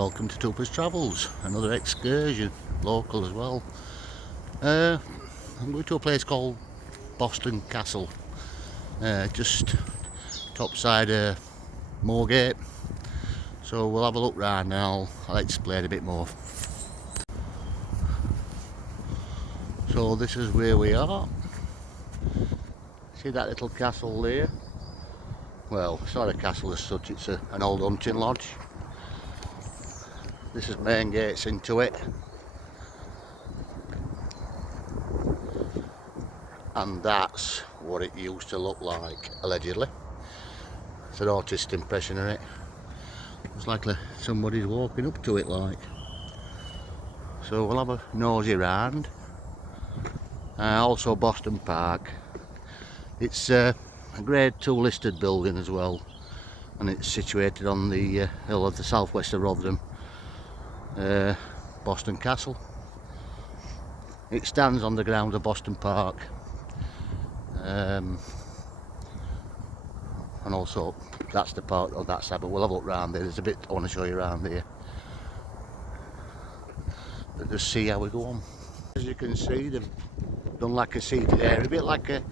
welcome to Tupper's Travels, another excursion, local as well. I'm going to a place called Boston Castle, just top side of Moorgate. So we'll have a look round and I'll explain a bit more. So this is where we are. See that little castle there? Well, it's not a castle as such, it's an old hunting lodge. This is main gates into it, and that's what it used to look like, allegedly. It's an artist's impression of it. It's like somebody's walking up to it like. So we'll have a nosy round. Also Boston Park. It's a grade 2 listed building as well, and it's situated on the hill of the southwest of Rotherham. Boston Castle. It stands on the grounds of Boston Park, and also that's the part of that side, but we'll have a look round there. There's a bit I want to show you around here, but just see how we go on. As you can see, they've done like a seated area, a bit like a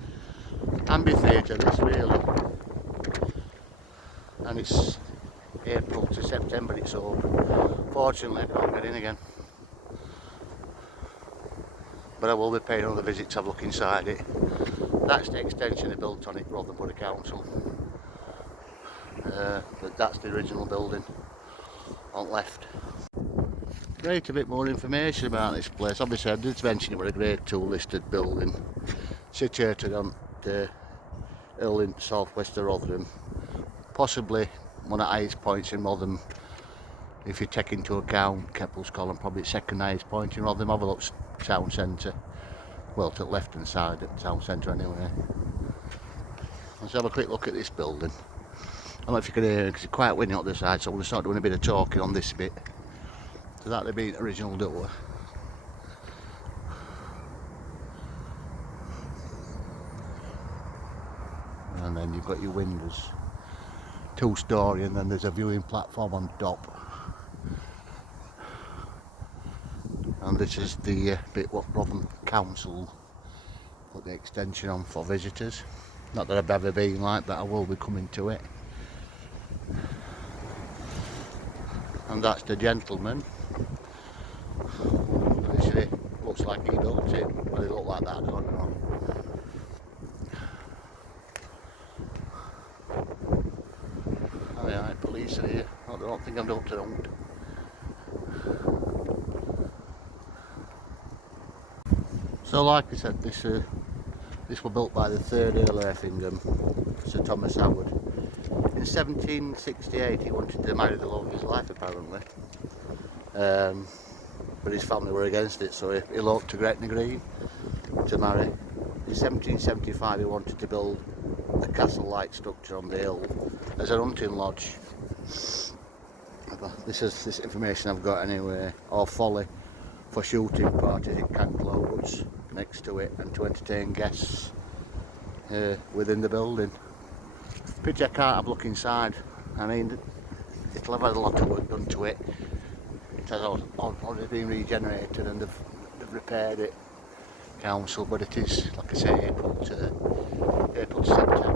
amphitheatre this really, and it's April to September it's open. Fortunately I can't get in again, but I will be paying another visit to have a look inside it. That's the extension they built on it, Rotherham Borough Council, but that's the original building on left. Great, a bit more information about this place. Obviously I did mention it was a grade 2 listed building situated on the hill in southwest of Rotherham, possibly one of the highest points in Rotherham if you take into account Keppel's Column, probably the second highest point in Rotherham. Have a look, town centre, well, to the left hand side of the town centre anyway. Let's have a quick look at this building. I don't know if you can hear it because it's quite windy on the side, so I'm going to start doing a bit of talking on this bit. So that'll be the original door. And then you've got your windows, 2-storey, and then there's a viewing platform on top. And this is the bit what Rotherham Council put the extension on for visitors. Not that I've ever been like, but I will be coming to it. And that's the gentleman. Literally looks like he built it. Well, it looked like that, I don't know. Aye, police are here. I don't think I'm up to them. So like I said, this was built by the 3rd Earl of Effingham, Sir Thomas Howard. In 1768 he wanted to marry the love of his life apparently, but his family were against it, so he eloped to Gretna Green to marry. In 1775 he wanted to build a castle-like structure on the hill as a hunting lodge. This is this information I've got anyway, or folly, for shooting parties in Canclow Woods next to it, and to entertain guests within the building. Pity I can't have a look inside. I mean, it'll have had a lot of work done to it. It has already been regenerated and they've repaired it, council, but it is, like I say, April to September.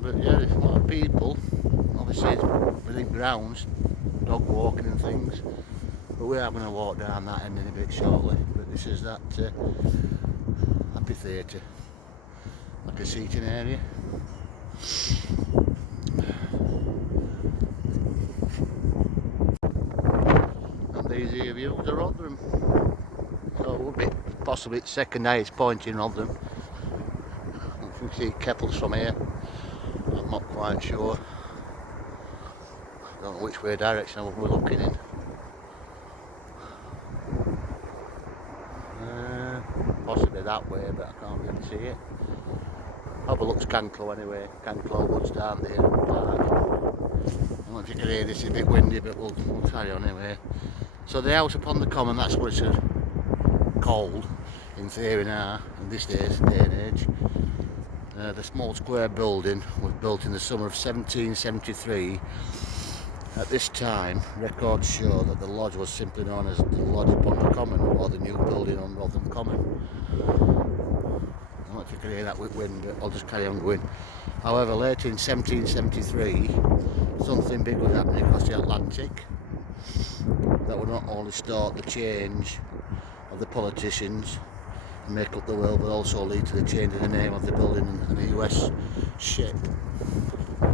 But yeah, there's a lot of people, obviously within grounds, dog walking and things, but we are going to walk down that end in a bit shortly. But this is that amphitheatre, like a seating area. And these are views of Rotherham, so it would be possibly its second highest point in Rotherham. If you can see Keppel's from here, I'm not quite sure. I don't know which way direction we're looking in. Possibly that way, but I can't really see it. Overlooks Canclow anyway. Canclow Woods down there. I don't know if you can hear this, it's a bit windy, but we'll carry on anyway. So the house upon the common, that's what it's called in theory now, in this day and age. The small square building was built in the summer of 1773. At this time, records show that the lodge was simply known as the Lodge upon the Common, or the new building on Rotherham Common. I don't know if you can hear that with wind, but I'll just carry on going. However, later in 1773, something big was happening across the Atlantic that would not only start the change of the politicians and make up the world, but also lead to the change in the name of the building and the US ship. But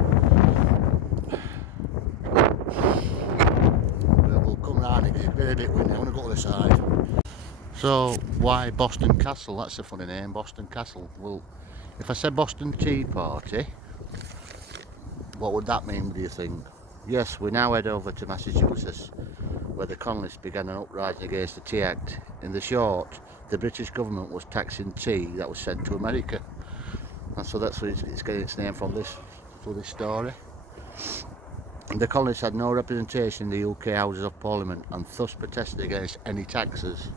we'll come round it, it's been a bit windy. I want to go to the side. So, why Boston Castle? That's a funny name, Boston Castle. Well, if I said Boston Tea Party, what would that mean, do you think? Yes, we now head over to Massachusetts, where the colonists began an uprising against the Tea Act. In the short, the British government was taxing tea that was sent to America. And so that's where it's getting its name from, this story. The colonists had no representation in the UK Houses of Parliament and thus protested against any taxes.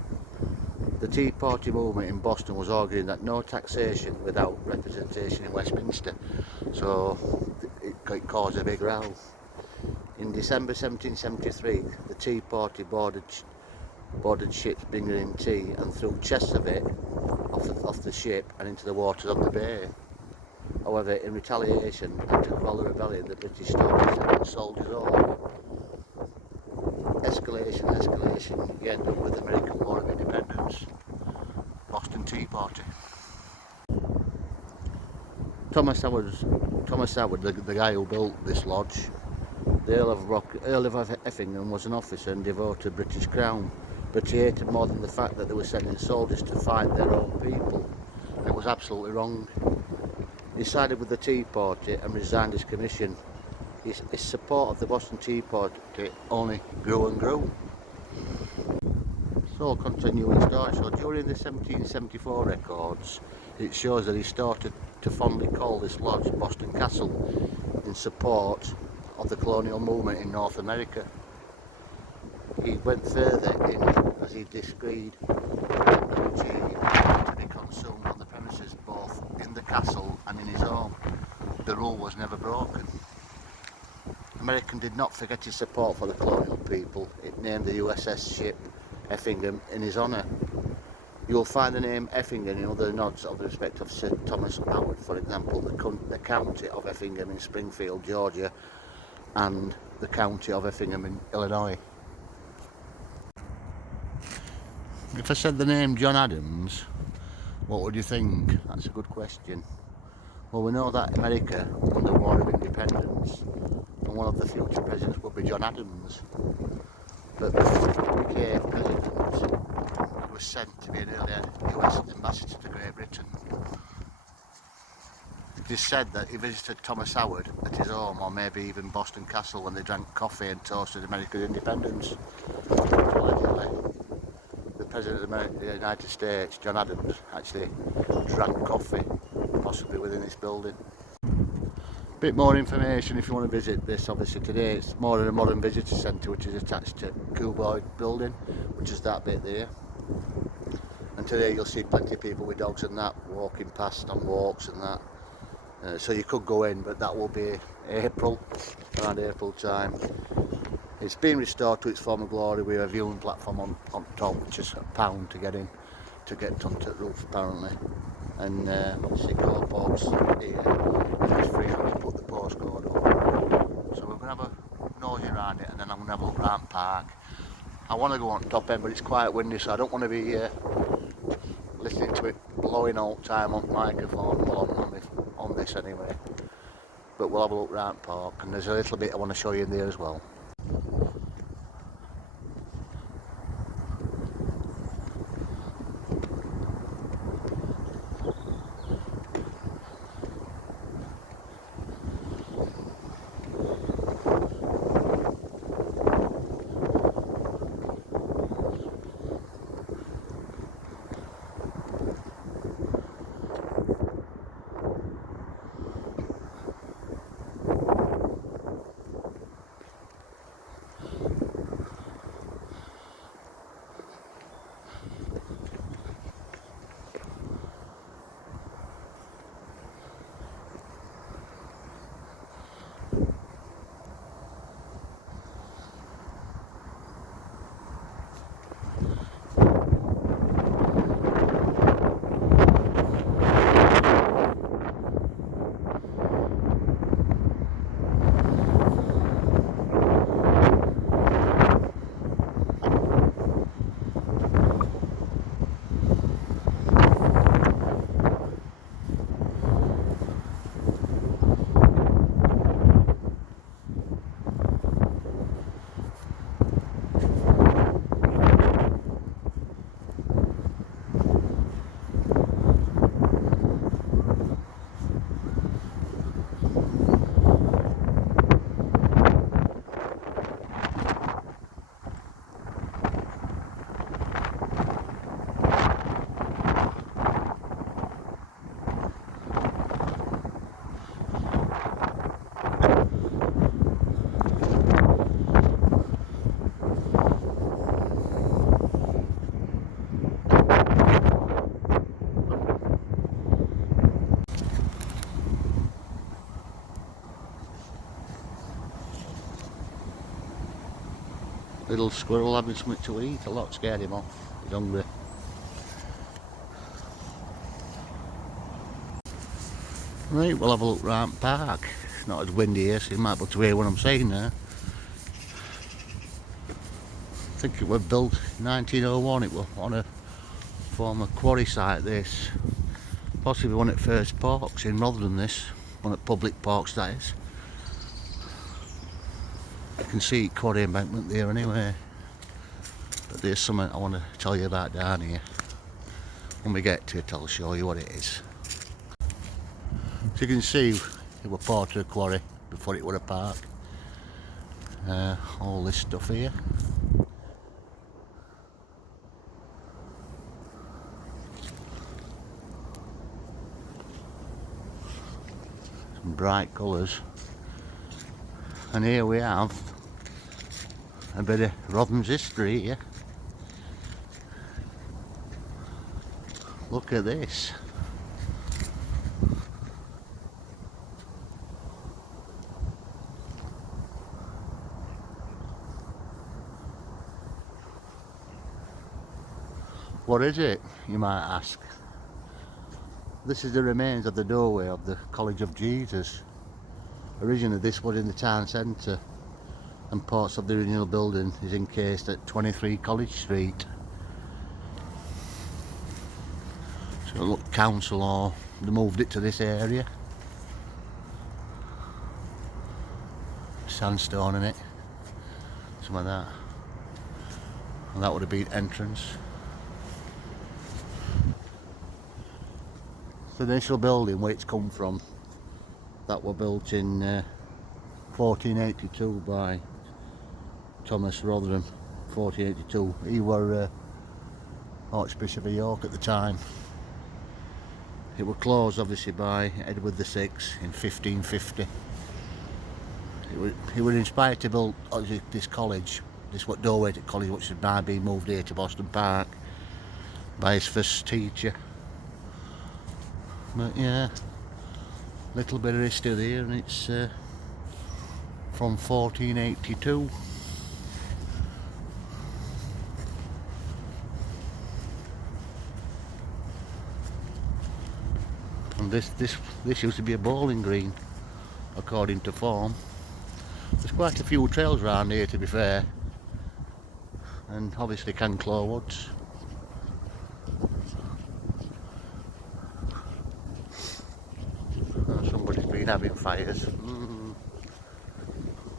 The Tea Party movement in Boston was arguing that no taxation without representation in Westminster, so it caused a big row. In December 1773, the Tea Party boarded ships bringing in tea and threw chests of it off the ship and into the waters of the bay. However, in retaliation and to quell the rebellion, the British stormed soldiers over. Escalation, you end up with the American War of Independence. Boston Tea Party. Thomas Howard, the guy who built this lodge, the Earl of Effingham, was an officer and devoted to the British Crown, but he hated more than the fact that they were sending soldiers to fight their own people. It was absolutely wrong. He sided with the Tea Party and resigned his commission. His support of the Boston Tea Party only grew and grew. So continuing story. So during the 1774 records, it shows that he started to fondly call this lodge Boston Castle in support of the colonial movement in North America. He went further in as he decreed tea to be consumed on the premises, both in the castle and in his home. The rule was never broken. American did not forget his support for the colonial people. It named the USS ship Effingham in his honour. You will find the name Effingham in other nods of the respect of Sir Thomas Howard, for example, the county of Effingham in Springfield, Georgia, and the county of Effingham in Illinois. If I said the name John Adams, what would you think? That's a good question. Well, we know that America won the War of Independence, and one of the future presidents would be John Adams. But before he became president, he was sent to be an early US ambassador to Great Britain. It is said that he visited Thomas Howard at his home, or maybe even Boston Castle, when they drank coffee and toasted American independence. Allegedly, the President of the United States, John Adams, actually drank coffee, possibly within this building. Bit more information if you want to visit this. Obviously today it's more in a modern visitor centre, which is attached to Kuboid building, which is that bit there. And today you'll see plenty of people with dogs and that walking past on walks and that. So you could go in, but that will be April, around April time. It's been restored to its former glory with a viewing platform on top, which is £1 to get in, to get onto the roof apparently. And obviously car parks here, and it's free to put the postcode on. So we're going to have a nosy around it, and then I'm going to have a look around Park. I want to go on top end, but it's quite windy, so I don't want to be listening to it blowing all the time on the microphone on this anyway. But we'll have a look around Park, and there's a little bit I want to show you in there as well. little squirrel having something to eat. A lot scared him off. He's hungry. Right, we'll have a look round the park. It's not as windy here, so you might be able to hear what I'm saying there. I think it was built in 1901. It was on a former quarry site, this. Possibly one at First Parks in Rotherham, this. One at Public Parks, that is. You can see quarry embankment there anyway. But there's something I want to tell you about down here. When we get to it, I'll show you what it is. So you can see it was part of the quarry before it was a park. All this stuff here. Some bright colours. And here we have a bit of Rotherham's history here. Look at this. What is it, you might ask? This is the remains of the doorway of the College of Jesus. Originally this was in the town centre, and parts of the original building is encased at 23 College Street. So look, council or they moved it to this area. Sandstone in it, some of that, and that would have been entrance. The initial building, where it's come from, that were built in 1482 by Thomas Rotherham. 1482. He were Archbishop of York at the time. It was closed obviously by Edward VI in 1550. He was inspired to build this college, this what doorway to college, which had now been moved here to Boston Park, by his first teacher. But yeah, little bit of history there, and it's from 1482. And this used to be a bowling green, according to form. There's quite a few trails around here, to be fair, and obviously Canclaw Woods. Somebody's been having fires.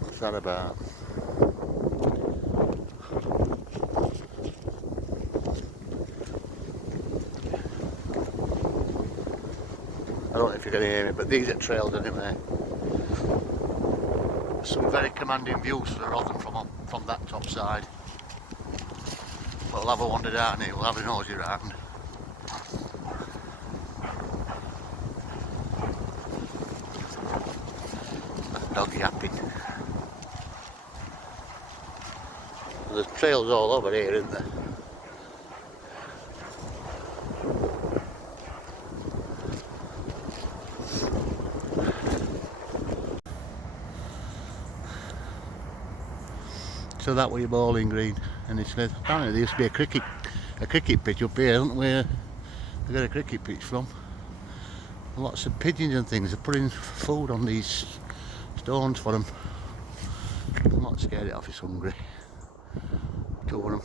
What's that about? I don't know if you can hear me, but these are trails anyway. Some very commanding views for Rotherham from that top side. We'll have a wander down here, we'll have a nosy round. Dog yapping. There's trails all over here, isn't there? So that was your bowling green, and it's apparently there used to be a cricket pitch up here, isn't where they got a cricket pitch from. Lots of pigeons and things. They're putting food on these stones for them. I'm not scared it off, he's hungry. Two of them.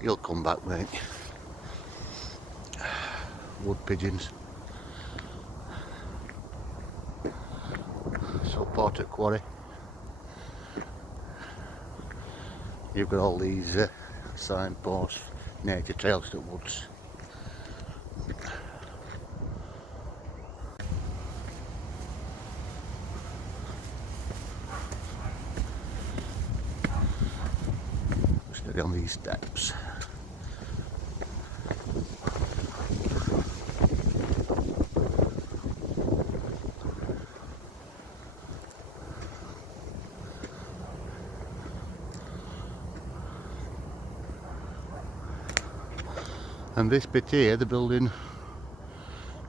He'll come back, mate. Wood pigeons. So Portrait Quarry. You've got all these signposts, nature trails to woods. Steady on these steps. And this bit here, they're building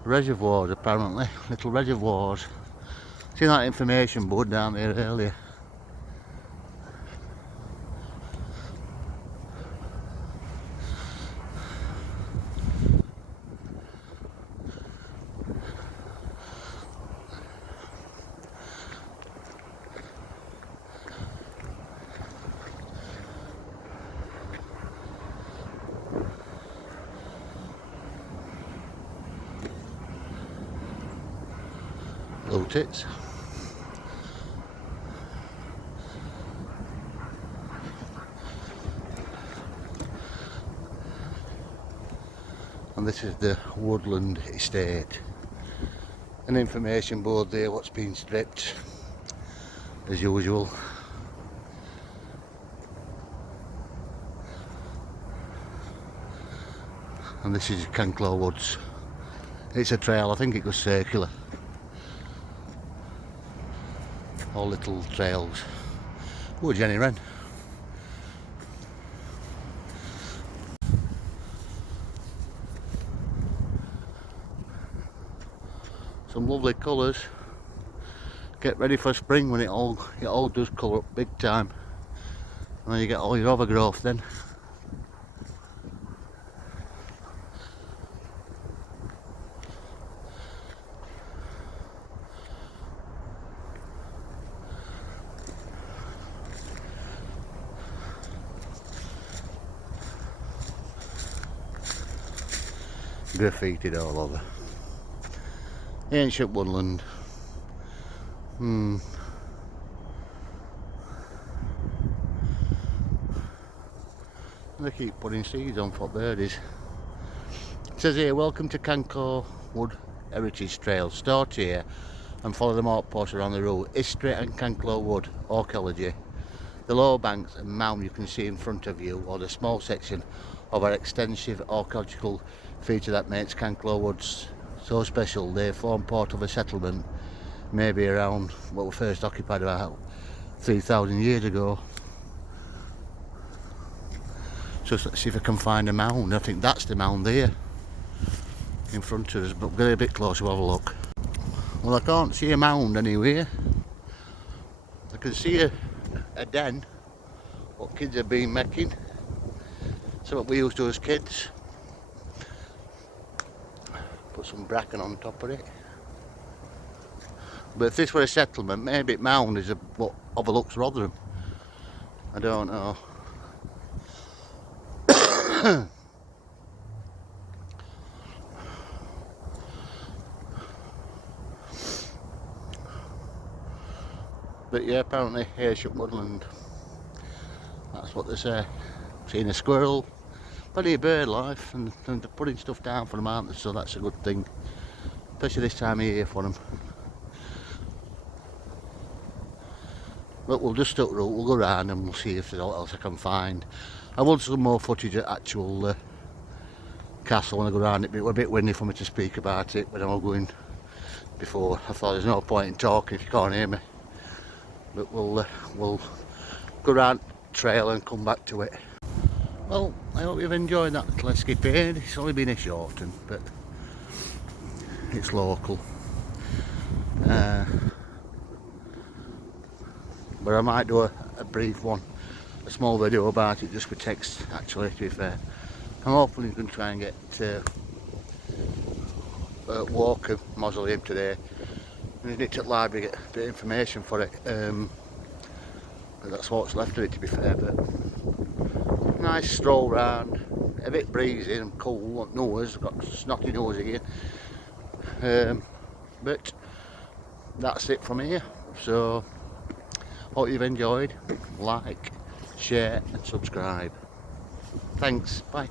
reservoirs apparently, little reservoirs. See that information board down there earlier? tits. And this is the Woodland Estate. An information board there, what's been stripped as usual. And this is Canclaw Woods. It's a trail, I think it goes circular. All little trails. Oh, Jenny Wren. Some lovely colours. Get ready for spring when it all does colour up big time. And then you get all your overgrowth then. Graffitied all over. Ancient woodland. They keep putting seeds on for birdies. It says here, welcome to Canclaw Wood Heritage Trail. Start here and follow the marked posts around the route. History and Canclaw Wood archaeology. The low banks and mound you can see in front of you, or the small section of our extensive archaeological feature that makes Canclaw Woods so special. They form part of a settlement maybe around what were first occupied about 3,000 years ago. So let's see if I can find a mound. I think that's the mound there in front of us, but get a bit closer, we'll have a look. Well, I can't see a mound anywhere. I can see a den, what kids have been making. Something we used to do as kids. Put some bracken on top of it. But if this were a settlement, maybe mound is what overlooks Rotherham. I don't know. But yeah, apparently Ayrshire Woodland. That's what they say. Seen a squirrel, plenty of bird life, and they're putting stuff down for them, aren't they? So that's a good thing, especially this time of year for them. But we'll just stuck route, we'll go around and we'll see if there's anything else I can find. I want some more footage at actual castle when I go around it, but it was a bit windy for me to speak about it when I was going before. I thought there's no point in talking if you can't hear me. But we'll go around the trail and come back to it. Well, I hope you've enjoyed that little escapade. It's only been a short one, but it's local. But I might do a brief one, a small video about it, just with text actually, to be fair. I'm hopefully going to try and get Walker Mausoleum today. I need to the library get a bit of information for it. But that's what's left of it, to be fair. But nice stroll round, a bit breezy and cool. Nose, got snotty nose again. But that's it from here. So hope you've enjoyed. Like, share and subscribe. Thanks. Bye.